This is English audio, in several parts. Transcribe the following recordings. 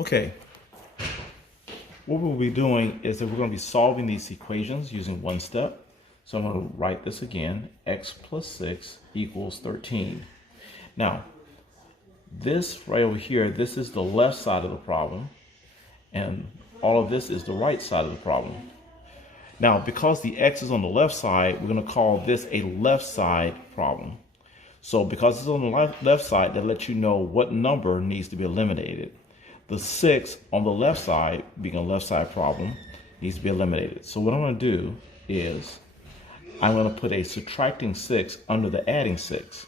Okay, what we'll be doing is that we're going to be solving these equations using one step. So I'm going to write this again, x plus 6 equals 13. Now, this right over here, this is the left side of the problem, and all of this is the right side of the problem. Now, because the x is on the left side, we're going to call this a left side problem. So because it's on the left side, that lets you know what number needs to be eliminated. The 6 on the left side, being a left side problem, needs to be eliminated. So what I'm going to do is I'm going to put a subtracting 6 under the adding 6.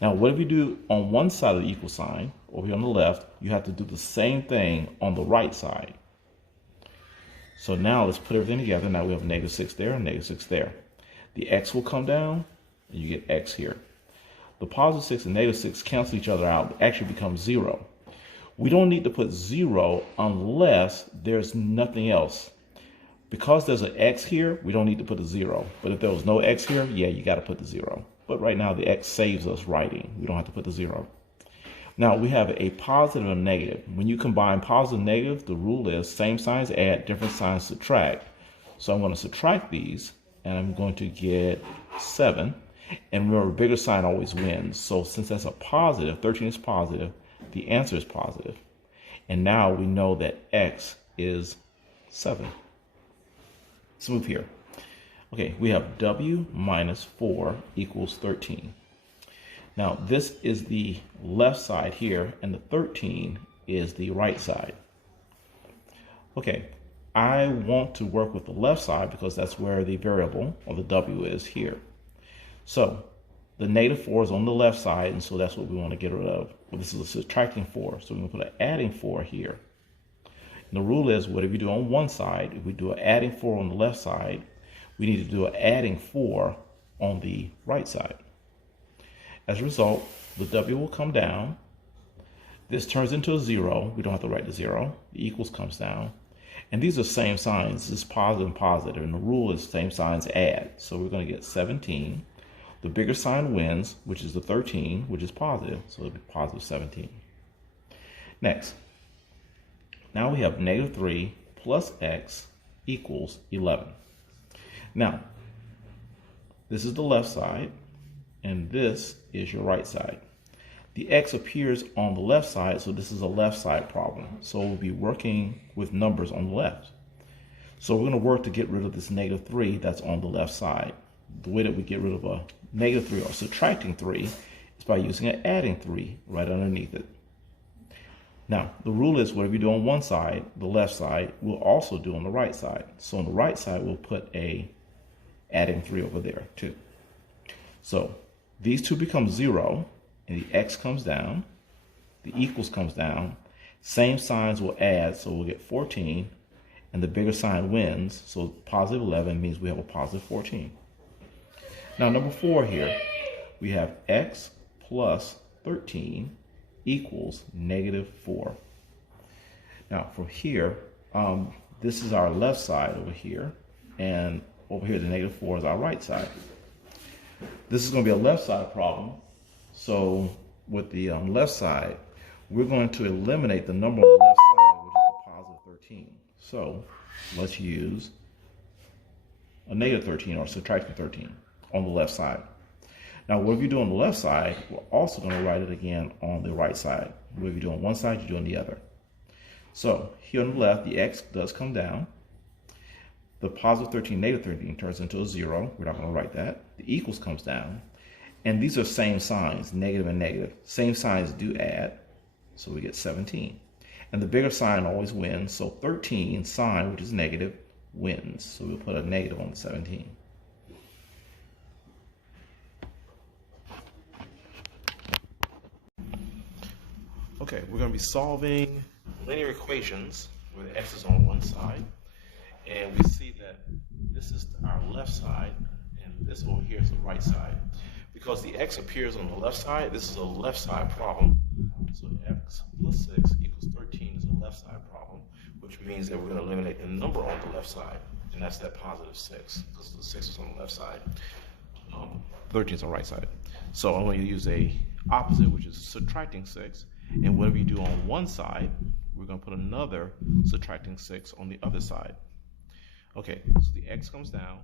Now, whatever you do on one side of the equal sign, over here on the left, you have to do the same thing on the right side. So now let's put everything together. Now we have negative 6 there and negative 6 there. The x will come down, and you get x here. The positive 6 and negative 6 cancel each other out. It actually becomes 0. We don't need to put 0 unless there's nothing else. Because there's an x here, we don't need to put a 0. But if there was no x here, yeah, you got to put the 0. But right now, the x saves us writing. We don't have to put the 0. Now, we have a positive and a negative. When you combine positive and negative, the rule is same signs add, different signs subtract. So I'm going to subtract these, and I'm going to get 7. And remember, bigger sign always wins. So since that's a positive, 13 is positive, the answer is positive. And now we know that x is 7. Let's move here. Okay, we have w minus 4 equals 13. Now, this is the left side here, and the 13 is the right side. Okay, I want to work with the left side because that's where the variable, or the w, is here. So, the negative 4 is on the left side, and so that's what we want to get rid of. Well, this is a subtracting 4, so we're going to put an adding 4 here. And the rule is, whatever you do on one side, if we do an adding 4 on the left side, we need to do an adding 4 on the right side. As a result, the w will come down. This turns into a 0. We don't have to write the 0. The equals comes down. And these are same signs. This is positive and positive. And the rule is same signs add. So we're going to get 17. The bigger sign wins, which is the 13, which is positive. So it'll be positive 17. Next. Now we have negative 3 plus x equals 11. Now, this is the left side, and this is your right side. The x appears on the left side, so this is a left side problem. So we'll be working with numbers on the left. So we're going to work to get rid of this negative 3 that's on the left side. The way that we get rid of a negative 3 or subtracting 3 is by using an adding 3 right underneath it. Now, the rule is whatever you do on one side, the left side, we'll also do on the right side. So on the right side, we'll put a adding 3 over there too. So these two become 0, and the x comes down, the equals comes down, same signs will add, so we'll get 14, and the bigger sign wins, so positive 11 means we have a positive 14. Now number 4 here, we have x plus 13 equals negative 4. Now from here, this is our left side over here, and over here the negative 4 is our right side. This is going to be a left side problem. So with the left side, we're going to eliminate the number on the left side, which is the positive 13. So let's use a negative 13 or subtracting 13 on the left side. Now, whatever you do on the left side, we're also going to write it again on the right side. Whatever you do on one side, you do on the other. So here on the left, the x does come down. The positive 13, negative 13 turns into a 0. We're not going to write that. The equals comes down. And these are same signs, negative and negative. Same signs do add, so we get 17. And the bigger sign always wins, so 13 sign, which is negative, wins. So we'll put a negative on the 17. Okay, we're going to be solving linear equations where the x is on one side. And we see that this is our left side, and this over here is the right side. Because the x appears on the left side, this is a left side problem. So x plus 6 equals 13 is a left side problem, which means that we're going to eliminate the number on the left side, and that's that positive 6, because the 6 is on the left side. 13 is on the right side. So I'm going to use a opposite, which is subtracting 6, and whatever you do on one side, we're we're going to put another subtracting 6 on the other side. Okay, so the x comes down.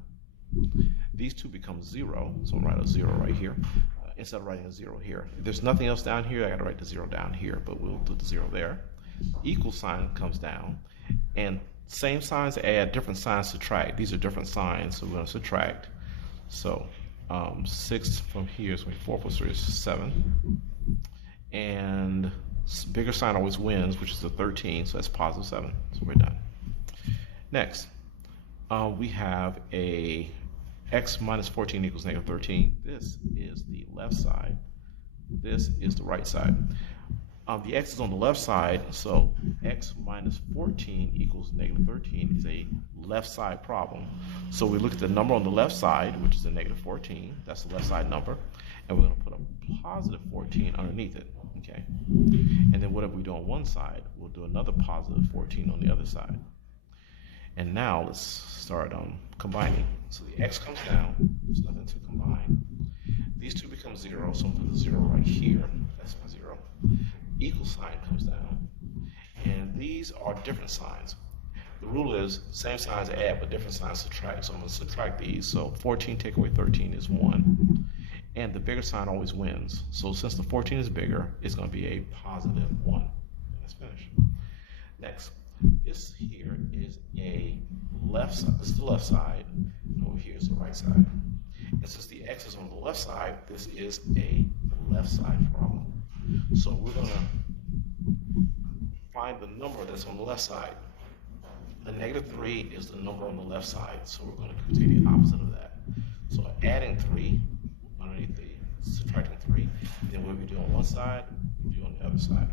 These two become 0, so I'll write a 0 right here instead of writing a 0 here. If there's nothing else down here, I got to write the 0 down here, but we'll do the 0 there. Equal sign comes down, and same signs add, different signs subtract. These are different signs, so we're going to subtract. So 6 from here is 4 plus 3 is 7. And bigger sign always wins, which is the 13, so that's positive 7. So we're done. Next, we have a x minus 14 equals negative 13. This is the left side. This is the right side. The x is on the left side, so x minus 14 equals negative 13 is a left side problem. So we look at the number on the left side, which is a negative 14. That's the left side number. And we're going to put a positive 14 underneath it. Okay. And then whatever we do on one side, we'll do another positive 14 on the other side. And now let's start combining. So the x comes down. There's nothing to combine. These two become 0, so I'll put the 0 right here. That's my 0. Equal sign comes down. And these are different signs. The rule is same signs add, but different signs subtract. So I'm going to subtract these. So 14 take away 13 is 1. And the bigger sign always wins. So since the 14 is bigger, it's going to be a positive 1. Let's finish. Next, this here is a left side. This is the left side. And over here is the right side. And since the x is on the left side, this is a left side problem. So we're going to find the number that's on the left side. The negative 3 is the number on the left side, so we're going to take the opposite of that. So adding 3 underneath the subtracting 3, then what we do on one side, we do on the other side.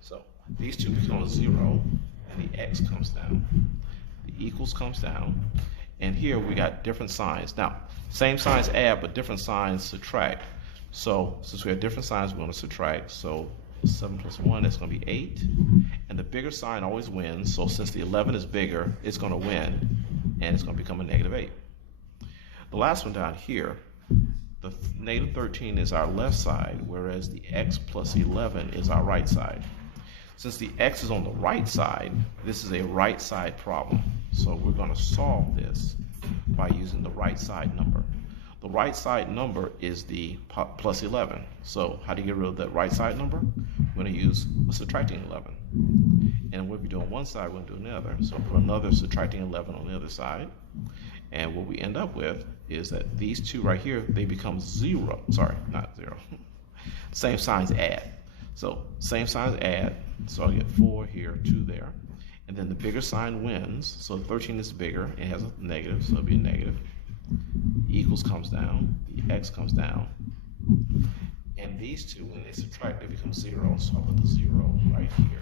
So these two become a 0, and the x comes down. The equals comes down, and here we got different signs. Now, same signs add, but different signs subtract. So since we have different signs, we're going to subtract. So 7 plus 1, that's going to be 8. And the bigger sign always wins. So since the 11 is bigger, it's going to win. And it's going to become a negative 8. The last one down here, the negative 13 is our left side, whereas the x plus 11 is our right side. Since the x is on the right side, this is a right side problem. So we're going to solve this by using the right side number. The right side number is the plus 11. So how do you get rid of that right side number? We're going to use a subtracting 11. And what we do on one side, we're going to do on the other. So put another subtracting 11 on the other side. And what we end up with is that these two right here, they become 0. Sorry, not 0. Same signs add. So same signs add. So I get 4 here, 2 there. And then the bigger sign wins. So 13 is bigger. It has a negative, so it'll be a negative. Equals comes down, the x comes down, and these two, when they subtract, they become 0, so I'll put the 0 right here.